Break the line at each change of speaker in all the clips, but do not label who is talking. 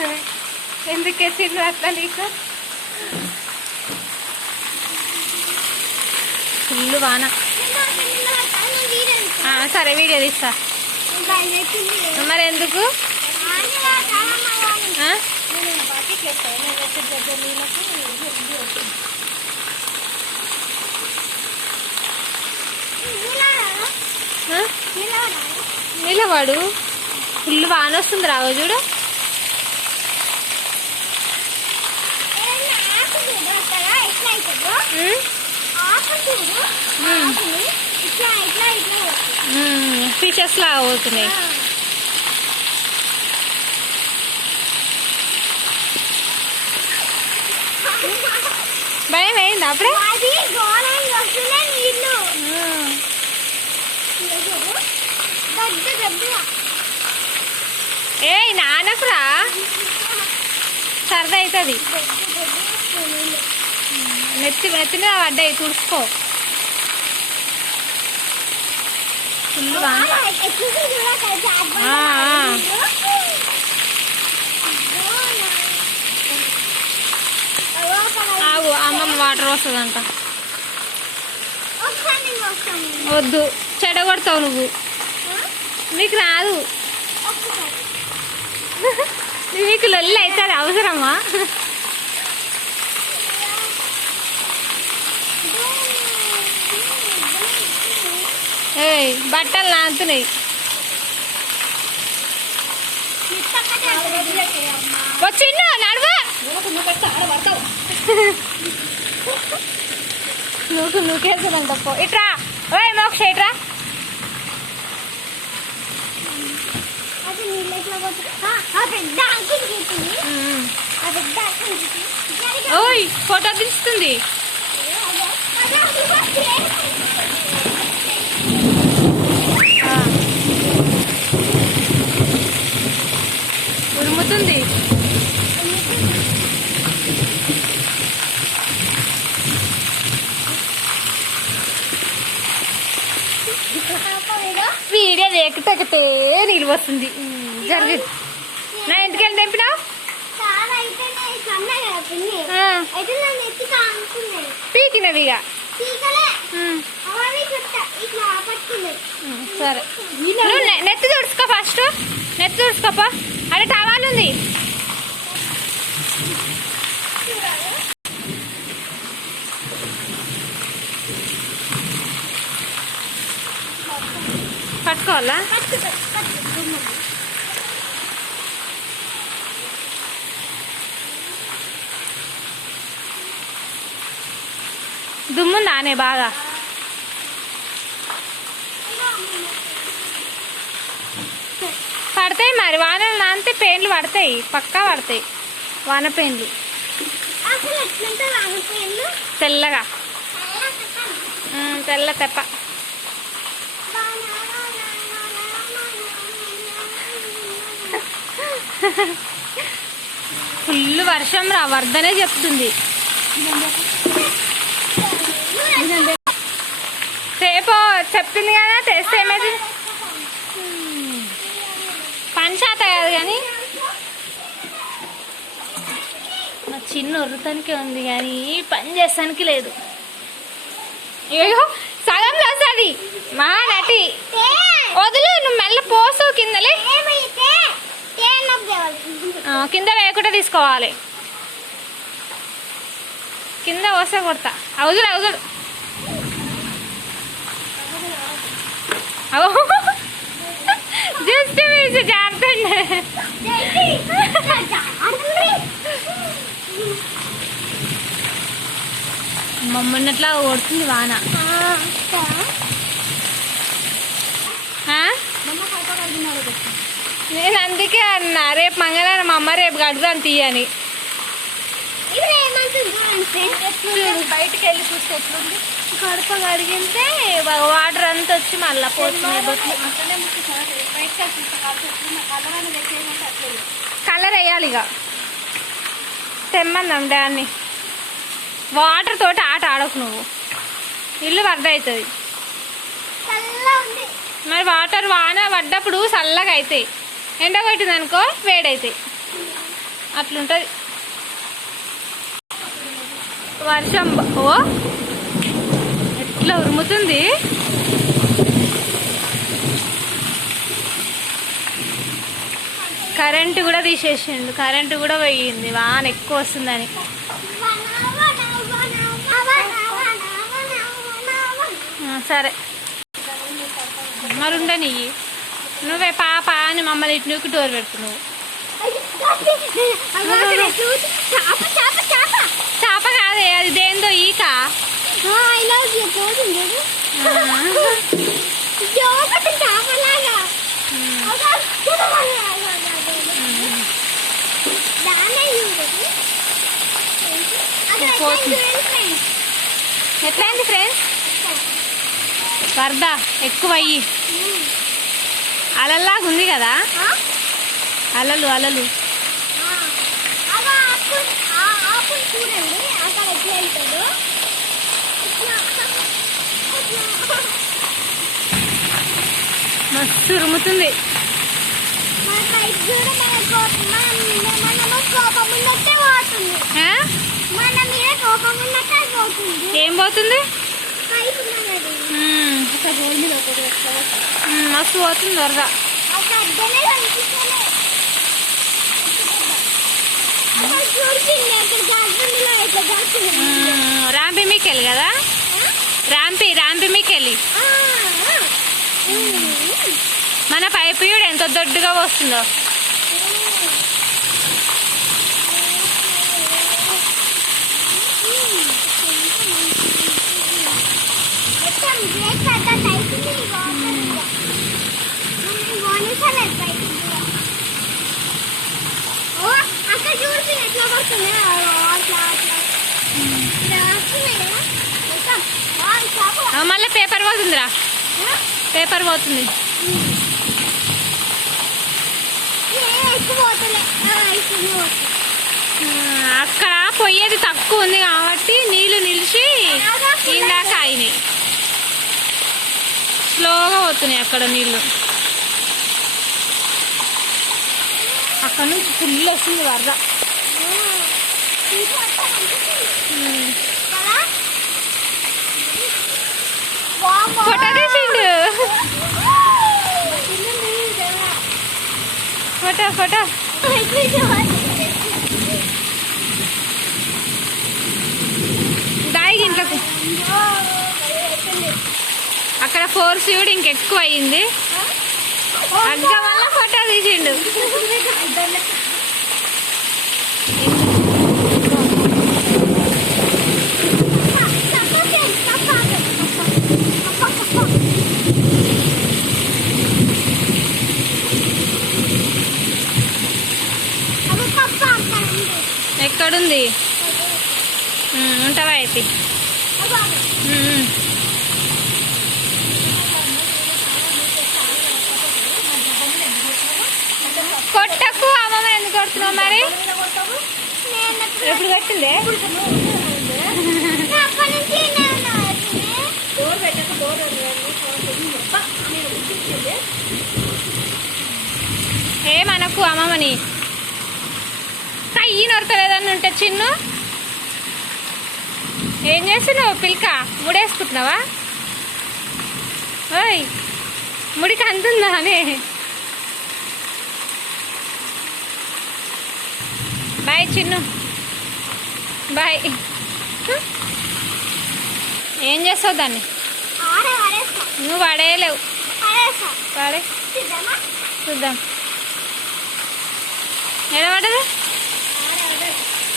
ఎందుకు వేసిండ్రు అట్లా నీకు? ఫుల్ వాన. సరే వీడియో తీస్తా. మరి ఎందుకు? నిలబడు. ఫుల్ వాన వస్తుంది రావు చూడు. ఫిషెస్ లా అవుతున్నాయి. భయం అయింది అప్పుడే ఏయ్ నానకురా? సరదా అవుతుంది. నెత్తి మీద పడ్డాయి తుడుచుకో. ఫుల్ వాన ఆ, ఆ. ఆగు అమ్మమ్మ వాటర్ వస్తుందంట వద్దు చెడగొడతావు నువ్వు. నీకు రాదు. నీకు లొల్లి అవుతుంది అవసరమా? ఏయ్ బట్టలు నాంతున్నాయి వచ్చిండు నడవ. నువ్వు నువ్వుకేస్తుందంట పో. ఇట్రా. ఓయ్ మోక్ష ఇట్రా. ఓయ్ ఫోటో తీస్తుంది ఆ. ఉరుముతుంది వీడియో లేకటొకటే నిలువ వస్తుంది జరిగి నా ఇంటికి వెళ్ళి తెంపినావు
చాలా ఉమ్ముతుంది వీడియో లేకటొకటే నీళ్ళు
వస్తుంది
జరిగింది నా ఎందుకెళ్ళి తెంపినా?
పీకినది ఇక. సరే. నెత్తి తుడుచుకో ఫస్ట్ నెత్తి తుడుచుకోపా. అరే టవాల్ ఉంది. పట్టుకోవాలా? దుమ్ముందానే బాగా? పడతాయి మరి వానలు నానితే పెయిన్లు పడతాయి పక్కా పడతాయి. వాన పెయిన్లు తెల్లగా. తెల్ల తెప్ప. ఫుల్ వర్షం రా వర్ధనే చెప్తుంది. రేపు చెప్తుంది కదా తెస్తే ఏమైంది? కాదు కానీ మా చిన్న ఉర్రతానికే ఉంది కానీ పని చేస్తానికి లేదు. ఏయో సగం వస్తుంది మా నటి వదులు నువ్వు మెల్ల పోసు కిందలే. కింద వేయకుండా తీసుకోవాలి. కింద వస్తే కొడతా. అవుదుడు అవుదుడు అవు జస్ట్ మీసి జారుతుండే మమ్మన్నట్లా ఓడుతుంది వాన. నేను అందుకే అన్నా రేపు మంగళవారం మా అమ్మ రేపు కడదాను తీయని. బయటికి వెళ్ళి చూస్తే ఎట్లుంది? కడప కడిగితే వాటర్ అంతా వచ్చి మళ్ళీ పోతున్నాయి బొట్లు కలర్ వేయాలి ఇక. తెమ్మందాం డాన్ని. వాటర్ తోటి ఆట ఆడకు నువ్వు. ఇల్లు వరద అవుతుంది. మరి వాటర్ వాన పడ్డప్పుడు చల్లగా అవుతాయి. ఎండ కొట్టింది అనుకో వేడవుతాయి అట్లుంటది. వర్షం ఓ? ఎట్లా ఉరుముతుంది? కరెంటు కూడా తీసేసిండు. కరెంటు కూడా పోయింది. వాన ఎక్కువ వస్తుందని. సరే. మరి ఉండని నువ్వే పాప అని మమ్మల్ని ఇటు నువ్వు డోర్ పెట్టు
ఐ లవ్ యూ పోతుంది ఒకటి చాపలాగా
ఎట్లయింది ఫ్రెండ్స్ వరద ఎక్కువ అయ్యి. అలల్లాగా ఉంది కదా? అలలు అలలు.
చూడండి. అక్కడ ఎట్లా మీద ఒకటి వస్తుంది
ఉమ్, మస్తు పోతుంది వరద రాంపి మీకెళ్ళి కదా? రాంపి రాంపి మీకెళ్ళి. మన పైపు చూడు ఎంత దొడ్డుగా వస్తుందో
మొత్తం అక్కడ చూసి ఎట్లా పడుతుంది అట్లా అట్లా ఇలా వస్తున్నాయి కదా మొత్తం బాగా చేపలు.
ఆ, మళ్ళీ పేపర్ పోతుందిరా? పేపర్ పోతుంది. అక్కడ పొయ్యేది తక్కువ ఉంది కాబట్టి నీళ్ళు నిలిచి ఇందాక అయినాయి. స్లోగా పోతున్నాయి అక్కడ నీళ్ళు. అక్కడ నుంచి ఫుల్ వస్తుంది వరద. ఫోటో తీసిండు. Photo photo. దాయి ఇంట్లోకి. అక్కడ ఫోర్స్ కూడా ఇంకెక్కువ అయ్యింది. అగ్గ వల్ల ఫోటో తీసిండు. ఎక్కడుంది ఉంటావా అయితే? కొట్టకు అమ్మమ్మ ఎందుకు కొడుతున్నావు మరి? ఎప్పుడు కట్టిందే? మనకు అమ్మమ్మని? నొరకలేదని ఉంటే చిన్ను? ఏం చేస్తున్నావు పిల్క? ముడేసుకుంటున్నావా? ఓయ్ ముడికి అంతుందా అని బాయ్ చిన్ను. బాయ్. ఏం చేస్తావు దాన్ని? నువ్వు పడేయలేవు పడే చూద్దాం. ఎడబడ్డది?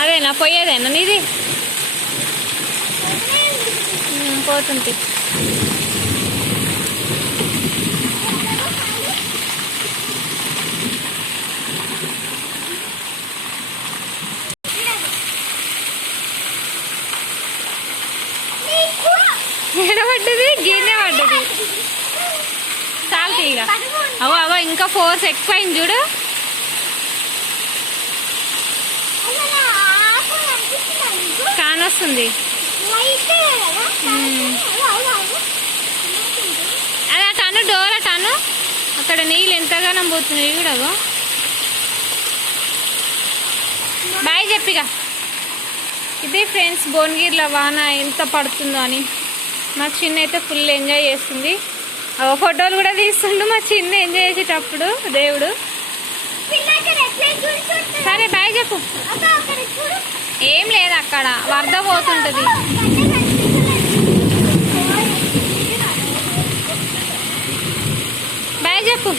అదేనా పోయేదేనా నీది. పోతుంది పడ్డది? గిన్నె పడ్డది. చాలు తీగ అవో అవో ఇంకా ఫోర్స్ ఎక్కువైంది చూడు. కానొస్తుంది అది ఆ టను డోర్ ఆ టను అక్కడ నీళ్ళు ఎంతగానో పోతున్నాయి కూడా. బాయ్ చెప్పిగా. ఇది ఫ్రెండ్స్ భువనగిరిలో వాన ఎంత పడుతుందో అని. మా చిన్న అయితే ఫుల్ ఎంజాయ్ చేస్తుంది. ఫోటోలు కూడా తీస్తుండు మా చిన్న ఎంజాయ్ చేసేటప్పుడు దేవుడు. సరే బాయ్ చెప్పు. ఏం లేదు అక్కడ వరద పోతుంటుంది.
బాయ్ చెప్పు.